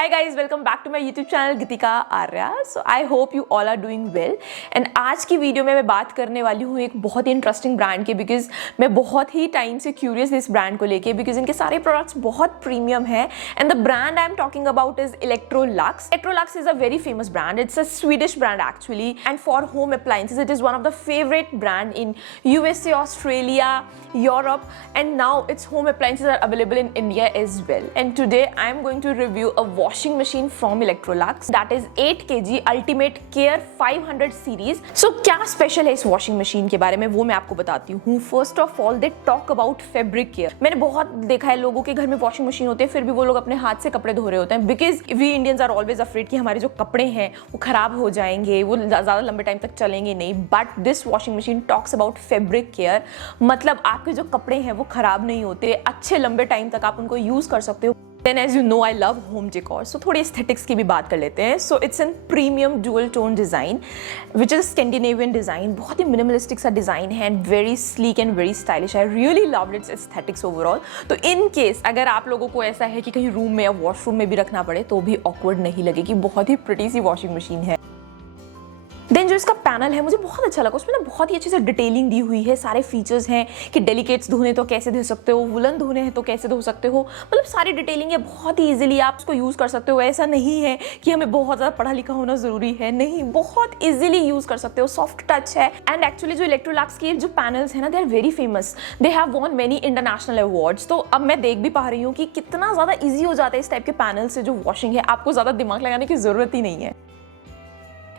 Hi guys, welcome back to my YouTube channel Gitika Arya. So I hope you all are doing well. And आज की video में मैं बात करने वाली हूँ एक बहुत ही इंटरेस्टिंग ब्रांड के, बिकॉज मैं बहुत ही टाइम से क्यूरियस इस ब्रांड को लेके, बिकॉज इनके सारे प्रोडक्ट्स बहुत प्रीमियम है. And the brand I am talking about is Electrolux. Electrolux is a very famous brand. It's a Swedish brand actually, and for home appliances it is one of the favorite brand in USA, Australia, Europe, and now its home appliances are available in India as well. And today I am going to review a washing machine from Electrolux, that is 8 kg Ultimate Care 500 series. So क्या special है इस washing machine के बारे में वो मैं आपको बताती हूँ. First of all they talk about fabric care. मैंने बहुत देखा है लोगों के घर में वॉशिंग मशीन होते हैं, फिर भी वो लोग अपने हाथ से कपड़े धो रहे होते हैं, because we Indians are always afraid कि हमारे जो कपड़े हैं वो खराब हो जाएंगे, वो ज़्यादा लंबे टाइम तक चलेंगे नहीं. But this washing machine talks about fabric care. मतलब आपके जो कपड़े हैं वो खराब नहीं होते, अच्छे लंबे टाइम तक आप उनको यूज कर सकते हो. Then as you know I love home decor, so थोड़ी aesthetics की भी बात कर लेते हैं. So it's in premium dual tone design, which is Scandinavian design. बहुत ही minimalistic सा design है and very sleek and very stylish. I really loved its aesthetics overall. तो in case अगर आप लोगों को ऐसा है कि कहीं रूम में या वॉशरूम में भी रखना पड़े तो भी awkward नहीं लगेगी. बहुत ही pretty सी वॉशिंग मशीन है. देन जो इसका पैनल है मुझे बहुत अच्छा लगा. उसमें ना बहुत ही अच्छे से डिटेलिंग दी हुई है. सारे फीचर्स हैं कि डेलिकेट्स धोने तो कैसे धो सकते हो, वुलन धोने हैं तो कैसे धो सकते हो. मतलब सारी डिटेलिंग है, बहुत ही इजीली आप उसको यूज़ कर सकते हो. ऐसा नहीं है कि हमें बहुत ज़्यादा पढ़ा लिखा होना ज़रूरी है, नहीं, बहुत इजीली यूज़ कर सकते हो. सॉफ्ट टच है. एंड एक्चुअली जो इलेक्ट्रोलक्स के जो पैनल्स है ना, they are very famous. They have won many international awards. तो अब मैं देख भी पा रही हूँ कि कितना ज़्यादा ईजी हो जाता है इस टाइप के पैनल से जो वॉशिंग है. आपको ज़्यादा दिमाग लगाने की ज़रूरत ही नहीं है.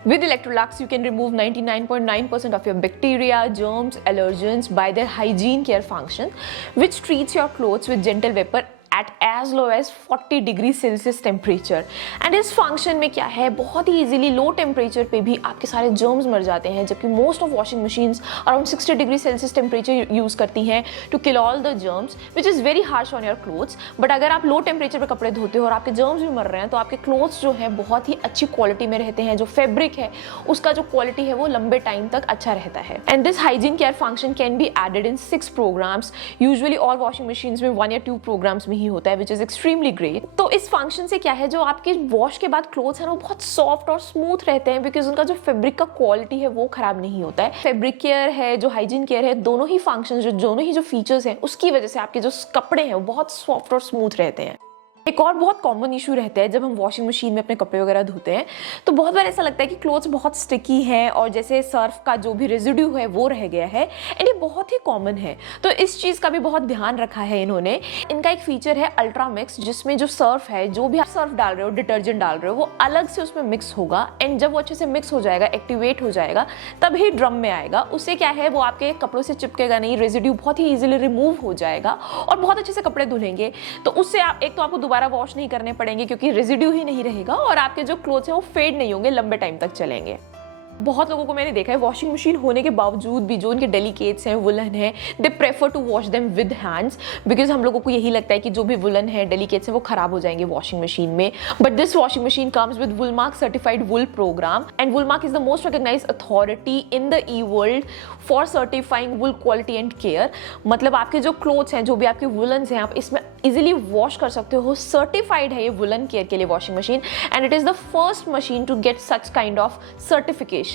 With Electrolux, you can remove 99.9% of your bacteria, germs, allergens by their hygiene care function, which treats your clothes with gentle vapor at as low as 40 degree Celsius temperature. And इस फंक्शन में क्या है, बहुत ही easily low temperature पे भी आपके सारे germs मर जाते हैं, जबकि most of washing machines around 60 degree Celsius temperature use करती हैं to kill all the germs, which is very harsh on your clothes. But अगर आप लो टेम्परेचर पे कपड़े धोते हो और आपके जर्म्स भी मर रहे हैं तो आपके क्लोथ्स जो हैं बहुत ही अच्छी क्वालिटी में रहते हैं. जो फैब्रिक है उसका जो क्वालिटी है वो लंबे टाइम तक अच्छा रहता है. And this hygiene care function can be added in 6 programs. Usually all washing machines में 1 या 2 प्रोग्राम्स में ही होता है, विच इज एक्सट्रीमली ग्रेट. तो इस फंक्शन से क्या है, जो आपके वॉश के बाद क्लोथ्स हैं वो बहुत सॉफ्ट और स्मूथ रहते हैं, बिकॉज उनका जो फैब्रिक का क्वालिटी है वो खराब नहीं होता है. फैब्रिक केयर है, जो हाइजीन केयर है, दोनों ही फंक्शन, दोनों ही जो फीचर्स हैं उसकी वजह से आपके जो कपड़े हैं वो बहुत सॉफ्ट और स्मूथ रहते हैं. एक और बहुत कॉमन इशू रहता है जब हम वॉशिंग मशीन में अपने कपड़े वगैरह धोते हैं, तो बहुत बार ऐसा लगता है कि क्लोथ्स बहुत स्टिकी हैं और जैसे सर्फ का जो भी रेजिड्यू है वो रह गया है. एंड ये बहुत ही कॉमन है, तो इस चीज़ का भी बहुत ध्यान रखा है इन्होंने. इनका एक फीचर है अल्ट्रा मिक्स, जिसमें जो सर्फ है, जो भी आप सर्फ डाल रहे हो, डिटर्जेंट डाल रहे हो, वो अलग से उसमें मिक्स होगा. एंड जब वो अच्छे से मिक्स हो जाएगा, एक्टिवेट हो जाएगा, तभी ड्रम में आएगा. उससे क्या है, वो आपके कपड़ों से चिपकेगा नहीं, रेजिड्यू बहुत ही ईजिली रिमूव हो जाएगा और बहुत अच्छे से कपड़े धुलेंगे. तो उससे आप एक तो आपको दोबारा वॉश नहीं करने पड़ेंगे क्योंकि रेजिड्यू ही नहीं रहेगा, और आपके जो क्लोथ्स हैं वो फेड नहीं होंगे, लंबे टाइम तक चलेंगे. बहुत लोगों को मैंने देखा है वॉशिंग मशीन होने के बावजूद भी जो उनके डेलिकेट्स हैं, वुलन है, they prefer to wash them with hands, because हम लोगों को यही लगता है कि जो भी वुलन है, डेलिकेट्स हैं, वो खराब हो जाएंगे वॉशिंग मशीन में. But this washing machine comes with Woolmark certified wool programme, and Woolmark is the most recognised authority in the ई world for certifying wool quality and care. मतलब आपके जो क्लोथ्स हैं, जो भी आपके वुलन्स हैं, आप इसमें इजीली वॉश कर सकते हो. सर्टिफाइड है ये वुलन केयर के लिए washing machine, and it is the first machine to get such kind of certification.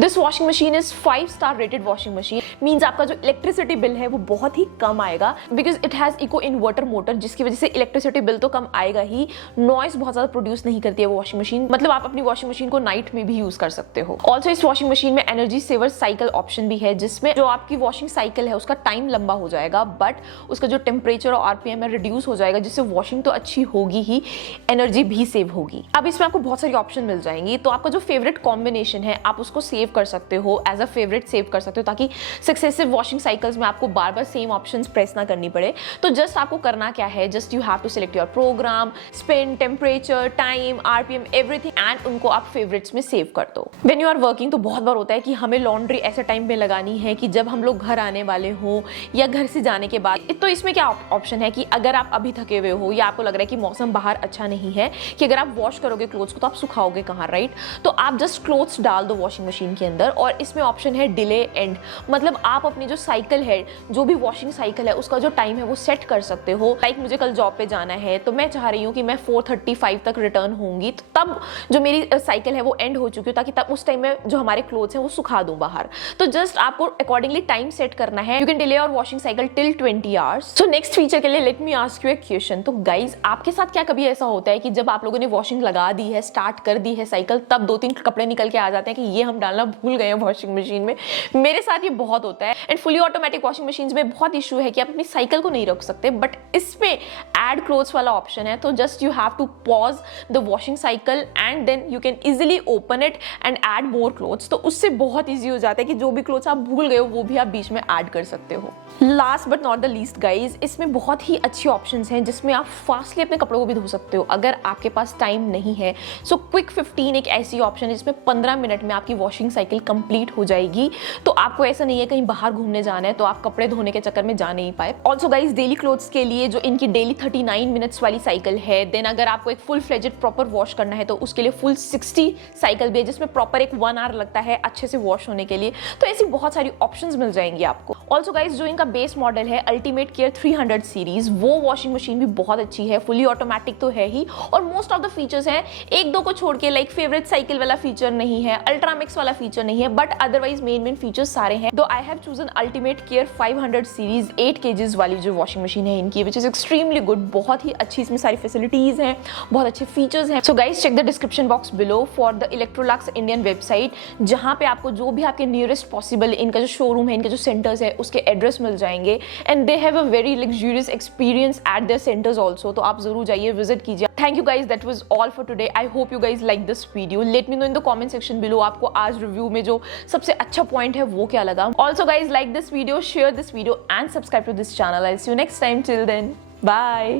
This washing machine is 5-star rated washing machine. Means आपका जो इलेक्ट्रिसिटी बिल है वो बहुत ही कम आएगा, because it has eco inverter motor, जिसकी वजह से इलेक्ट्रिसिटी बिल तो कम आएगा ही. नॉइस बहुत ज्यादा प्रोड्यूस नहीं करती है वो वॉशिंग मशीन. मतलब आप अपनी वॉशिंग मशीन को नाइट में भी यूज कर सकते हो. ऑल्सो इस वॉशिंग मशीन में एनर्जी सेवर साइकिल ऑप्शन भी है, जिसमें जो आपकी वॉशिंग साइकिल है उसका टाइम लंबा हो जाएगा, बट उसका जो टेम्परेचर और आरपीएम है रिड्यूस हो जाएगा, जिससे वॉशिंग तो अच्छी होगी ही, एनर्जी भी सेव होगी. अब इसमें आपको बहुत सारी ऑप्शन मिल जाएंगी, तो आपका जो फेवरेट कॉम्बिनेशन है आप उसको सेव कर सकते हो, एज अ फेवरेट सेव कर सकते हो, ताकि सक्सेसिव वॉशिंग साइकिल्स में आपको बार बार सेम ऑप्शंस प्रेस ना करनी पड़े. तो जस्ट आपको करना क्या है, just you have to select your program, spin, temperature, time, RPM, everything, and उनको आप फेवरेट्स में सेव कर दो. व्हेन यू आर वर्किंग, तो बहुत बार होता है कि हमें लॉन्ड्री ऐसे टाइम पे लगानी है कि जब हम लोग घर आने वाले हों या घर से जाने के बाद. तो इसमें क्या ऑप्शन है कि अगर आप अभी थके हुए हो या आपको लग रहा है कि मौसम बाहर अच्छा नहीं है, कि अगर आप वॉश करोगे क्लोथ्स को तो आप सुखाओगे कहाँ, राइट? तो आप जस्ट क्लोथ्स डाल दो वॉशिंग मशीन ब्रांड के अंदर, और इसमें ऑप्शन है डिले एंड, मतलब आप अपनी जो साइकिल है, जो भी वॉशिंग साइकिल है, उसका जो टाइम है वो सेट कर सकते हो। लाइक मुझे कल जॉब पे जाना है तो मैं चाह रही हूँ कि मैं 4:35 तक रिटर्न होंगी, तो तब जो मेरी साइकिल है वो एंड हो चुकी है, ताकि तब उस टाइम में जो हमारे क्लोथ्स हैं वो सुखा दूं बाहर। तो जस्ट आपको अकॉर्डिंगली टाइम सेट करना है। You can delay your washing cycle till 20 hours. So next feature के लिए लेट मी आस्क यू एक क्वेश्चन। तो गाइज, आपके साथ क्या कभी ऐसा होता है कि जब आप लोगों ने वॉशिंग लगा दी है, स्टार्ट कर दी है साइकिल, तब 2-3 कपड़े निकल के आ जाते हैं कि ये हम डालना भूल गए हैं वॉशिंग मशीन में? मेरे साथ ये बहुत होता है। And fully automatic washing machine में बहुत इशू है कि आप अपनी साइकिल को नहीं रोक सकते, बट इसमें एड क्लोथ्स वाला ऑप्शन है। तो just you have to pause the washing cycle and then you can easily open it and add more clothes. तो उससे बहुत ईजी हो जाता है कि जो भी क्लोथ्स आप भूल गए हो वो भी आप बीच में ऐड कर सकते हो। Last but not the least guys, इसमें बहुत ही अच्छी ऑप्शंस हैं जिसमें आप फास्टली अपने कपड़ों को भी धो सकते हो अगर आपके पास टाइम नहीं है। सो क्विक 15 एक ऐसी ऑप्शन है जिसमें 15 मिनट में आपकी वॉशिंग साइकिल कंप्लीट हो जाएगी। तो आपको ऐसा नहीं है कहीं बाहर घूमने जाना है तो आप कपड़े धोने के चक्कर में जा नहीं पाए। ऑल्सो गाइज, डेली क्लोथ्स के लिए जो इनकी डेली 39 मिनट्स वाली साइकिल है, देन अगर आपको एक फुल फ्लेजेड प्रॉपर वॉश करना है तो उसके लिए फुल 60 साइकिल भी है, जिसमें प्रॉपर एक 1 आवर लगता है अच्छे से वॉश होने के लिए। तो ऐसी बहुत सारी ऑप्शंस मिल जाएंगी आपको। ऑल्सो गाइज, जो इनका बेस मॉडल है अल्टीमेट केयर 300 सीरीज, वो वॉशिंग मशीन भी बहुत अच्छी है। फुली ऑटोमेटिक तो है ही, और मोस्ट ऑफ द फीचर्स हैं, एक दो को छोड़ के, लाइक फेवरेट साइकिल वाला फीचर नहीं है, अल्ट्रामिक्स वाला फीचर नहीं है, बट अदरवाइज मेन फीचर्स सारे हैं। तो I have chosen ultimate care 500 series 8 kgs वाली जो वॉशिंग मशीन है इनकी, विच इज एक्सट्रीमली गुड। बहुत ही अच्छी इसमें सारी फैसिलिटीज हैं, बहुत अच्छे फीचर्स हैं। So guys, check the description box below for the Electrolux Indian website, जहां पे आपको जो भी आपके नियरेस्ट पॉसिबल इनका जो शोरूम है, इनके जो सेंटर्स है, उसके एड्रेस मिल जाएंगे। And they have a very luxurious experience eight there centres also, तो आप जरूर जाइए, विजिट कीजिए। Thank you guys, that was all for today. I hope you guys like this video. Let me know in the comment section below आपको आज review में जो सबसे अच्छा पॉइंट है वो क्या लगा। Also guys, like this video, share this video and subscribe to this channel. I see you next time. Till then, bye.